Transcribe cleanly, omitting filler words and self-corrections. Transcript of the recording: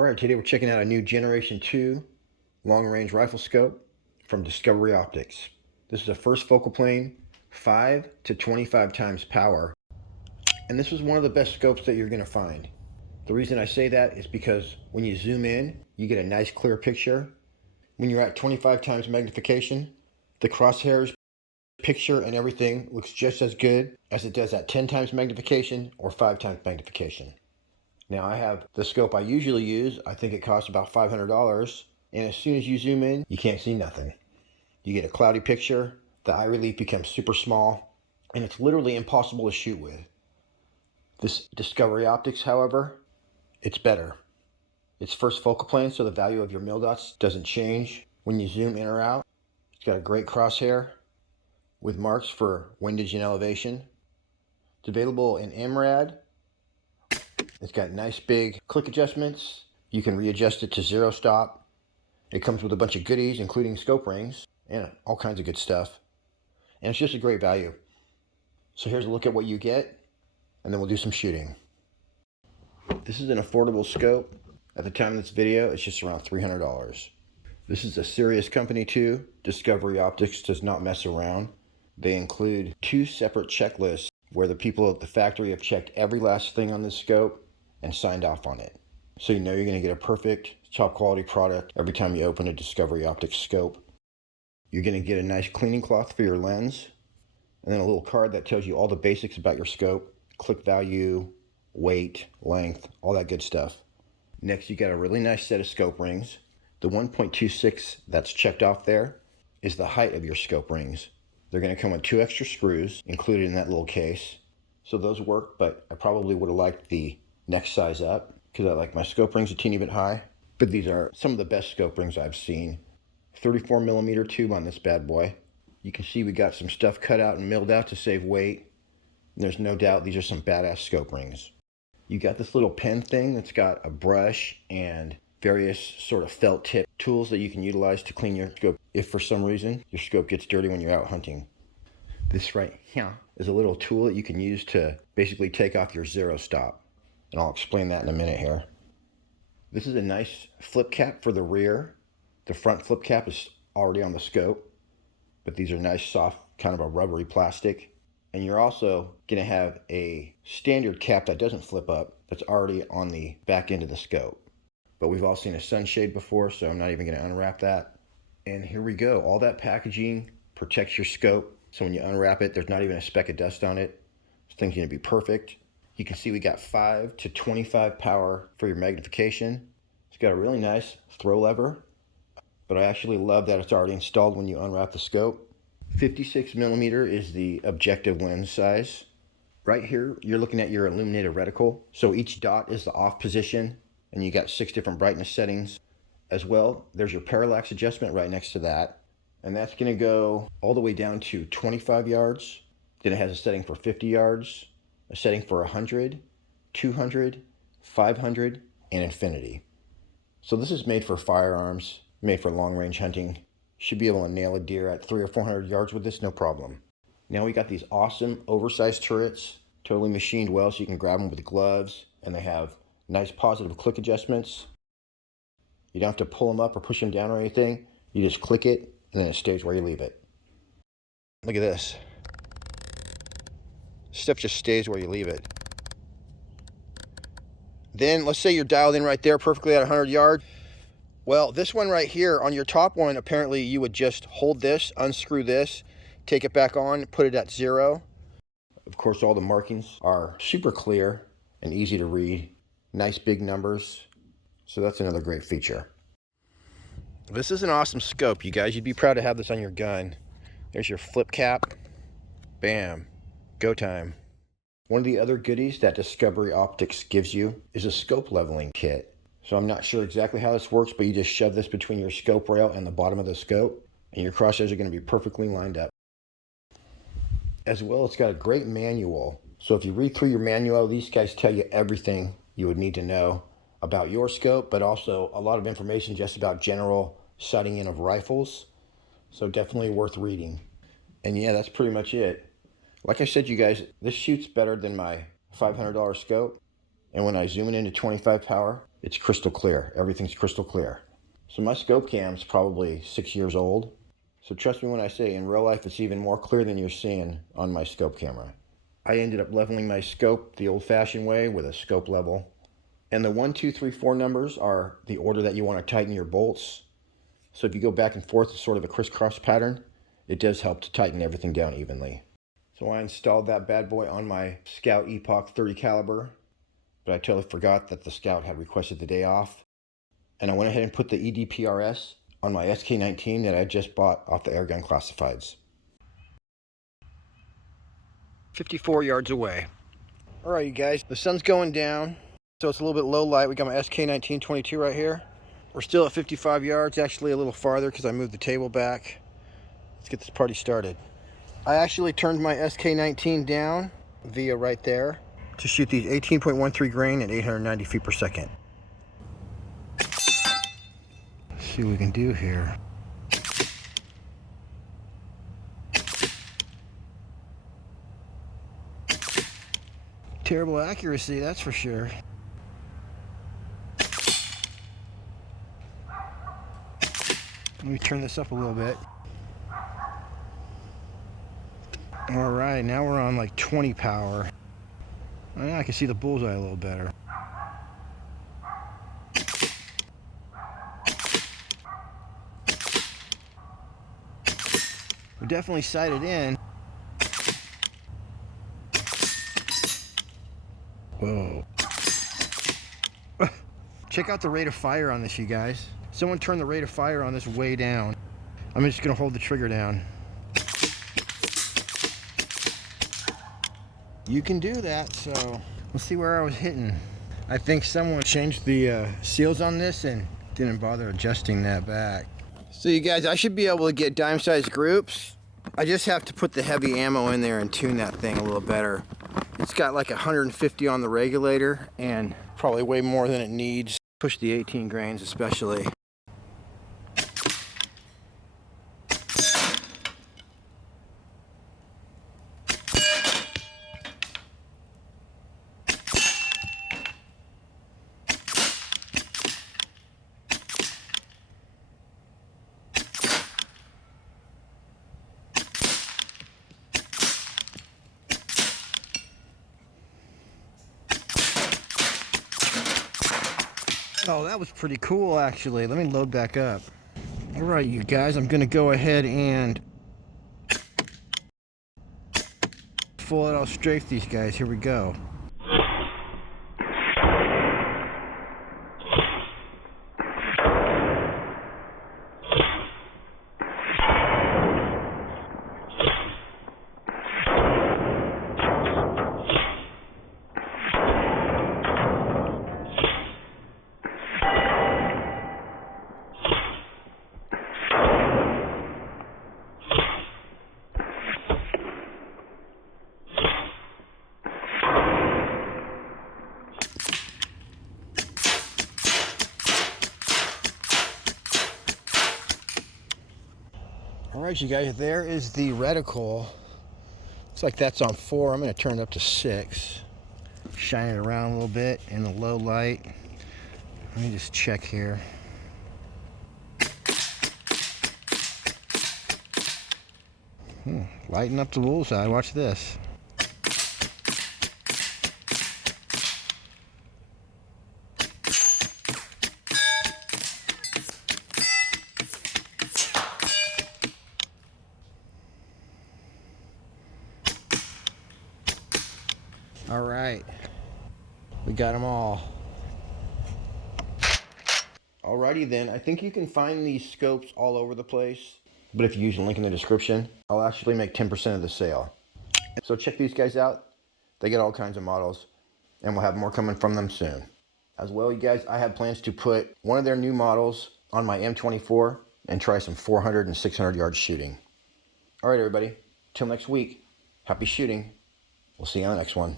All right, today we're checking out a new Generation 2 long-range rifle scope from Discovery Optics. This is a first focal plane, 5 to 25 times power, and this was one of the best scopes that you're going to find. The reason I say that is because when you zoom in, you get a nice clear picture. When you're at 25 times magnification, the crosshairs, picture, and everything looks just as good as it does at 10 times magnification or 5 times magnification. Now I have the scope I usually use. I think it costs about $500. And as soon as you zoom in, you can't see nothing. You get a cloudy picture, the eye relief becomes super small, and it's literally impossible to shoot with. This Discovery Optics, however, it's better. It's first focal plane, so the value of your mil dots doesn't change when you zoom in or out. It's got a great crosshair with marks for windage and elevation. It's available in MRAD. It's got nice big click adjustments. You can readjust it to zero stop. It comes with a bunch of goodies, including scope rings and all kinds of good stuff. And it's just a great value. So here's a look at what you get, and then we'll do some shooting. This is an affordable scope. At the time of this video, it's just around $300. This is a serious company too. Discovery Optics does not mess around. They include 2 separate checklists where the people at the factory have checked every last thing on this scope and signed off on it. So you know you're going to get a perfect, top quality product every time you open a Discovery Optics scope. You're going to get a nice cleaning cloth for your lens, and then a little card that tells you all the basics about your scope, click value, weight, length, all that good stuff. Next, you got a really nice set of scope rings. The 1.26 that's checked off there is the height of your scope rings. They're going to come with 2 extra screws included in that little case. So those work, but I probably would have liked the next size up because I like my scope rings a teeny bit high. But these are some of the best scope rings I've seen. 34 millimeter tube on this bad boy. You can see we got some stuff cut out and milled out to save weight. And there's no doubt these are some badass scope rings. You got this little pen thing that's got a brush and various sort of felt tip tools that you can utilize to clean your scope if for some reason your scope gets dirty when you're out hunting. This right here is a little tool that you can use to basically take off your zero stop. And I'll explain that in a minute here. This is a nice flip cap for the rear. The front flip cap is already on the scope, but these are nice, soft, kind of a rubbery plastic. And you're also going to have a standard cap that doesn't flip up that's already on the back end of the scope. But we've all seen a sunshade before, so I'm not even going to unwrap that. And here we go. All that packaging protects your scope, so when you unwrap it, there's not even a speck of dust on it. This thing's going to be perfect. You can see we got 5 to 25 power for your magnification. It's got a really nice throw lever, but I actually love that it's already installed when you unwrap the scope. 56 millimeter is the objective lens size. Right here, you're looking at your illuminated reticle. So each dot is the off position, and you got 6 different brightness settings. As well, there's your parallax adjustment right next to that. And that's gonna go all the way down to 25 yards. Then it has a setting for 50 yards, a setting for 100, 200, 500, and infinity. So this is made for firearms, made for long range hunting. Should be able to nail a deer at 300 or 400 yards with this, no problem. Now we got these awesome oversized turrets, totally machined well so you can grab them with gloves, and they have nice positive click adjustments. You don't have to pull them up or push them down or anything. You just click it, and then it stays where you leave it. Look at this. Stuff just stays where you leave it. Then let's say you're dialed in right there perfectly at 100 yards. Well, this one right here on your top one, apparently you would just hold this, unscrew this, take it back on, put it at 0. Of course, all the markings are super clear and easy to read. Nice big numbers. So that's another great feature. This is an awesome scope, you guys. You'd be proud to have this on your gun. There's your flip cap. Bam. Go time. One of the other goodies that Discovery Optics gives you is a scope leveling kit. So I'm not sure exactly how this works, but you just shove this between your scope rail and the bottom of the scope, and your crosshairs are going to be perfectly lined up. As well, it's got a great manual. So if you read through your manual, these guys tell you everything you would need to know about your scope, but also a lot of information just about general sighting in of rifles. So definitely worth reading. And yeah, that's pretty much it. Like I said, you guys, this shoots better than my $500 scope. And when I zoom it into 25 power, it's crystal clear. Everything's crystal clear. So my scope cam's probably 6 years old. So trust me when I say in real life it's even more clear than you're seeing on my scope camera. I ended up leveling my scope the old-fashioned way with a scope level. And the 1, 2, 3, 4 numbers are the order that you want to tighten your bolts. So if you go back and forth, it's sort of a crisscross pattern. It does help to tighten everything down evenly. So I installed that bad boy on my Scout Epoch 30 caliber, but I totally forgot that the Scout had requested the day off. And I went ahead and put the ED-PRS on my SK19 that I just bought off the Airgun classifieds. 54 yards away. All right, you guys, the sun's going down, so it's a little bit low light. We got my SK19 22 right here. We're still at 55 yards, actually a little farther because I moved the table back. Let's get this party started. I actually turned my SK19 down via right there to shoot these 18.13 grain at 890 feet per second. Let's see what we can do here. Terrible accuracy, that's for sure. Let me turn this up a little bit. All right, now we're on like 20 power. Oh, yeah, I can see the bullseye a little better. We're definitely sighted in. Whoa. Check out the rate of fire on this, you guys. Someone turn the rate of fire on this way down. I'm just gonna hold the trigger down. You can do that, so let's see where I was hitting. I think someone changed the seals on this and didn't bother adjusting that back. So you guys, I should be able to get dime-sized groups. I just have to put the heavy ammo in there and tune that thing a little better. It's got like 150 on the regulator and probably way more than it needs. Push the 18 grains especially. Oh, that was pretty cool, actually. Let me load back up. All right, you guys, I'm going to go ahead and full auto strafe these guys. Here we go. Alright, you guys, there is the reticle. Looks like that's on 4. I'm going to turn it up to 6. Shine it around a little bit in the low light. Let me just check here. Lighten up the bullseye. Watch this. All right, we got them all. Alrighty then, I think you can find these scopes all over the place, but if you use the link in the description, I'll actually make 10% of the sale. So check these guys out. They get all kinds of models, and we'll have more coming from them soon. As well, you guys, I have plans to put one of their new models on my M24 and try some 400 and 600 yard shooting. All right, everybody, till next week, happy shooting. We'll see you on the next one.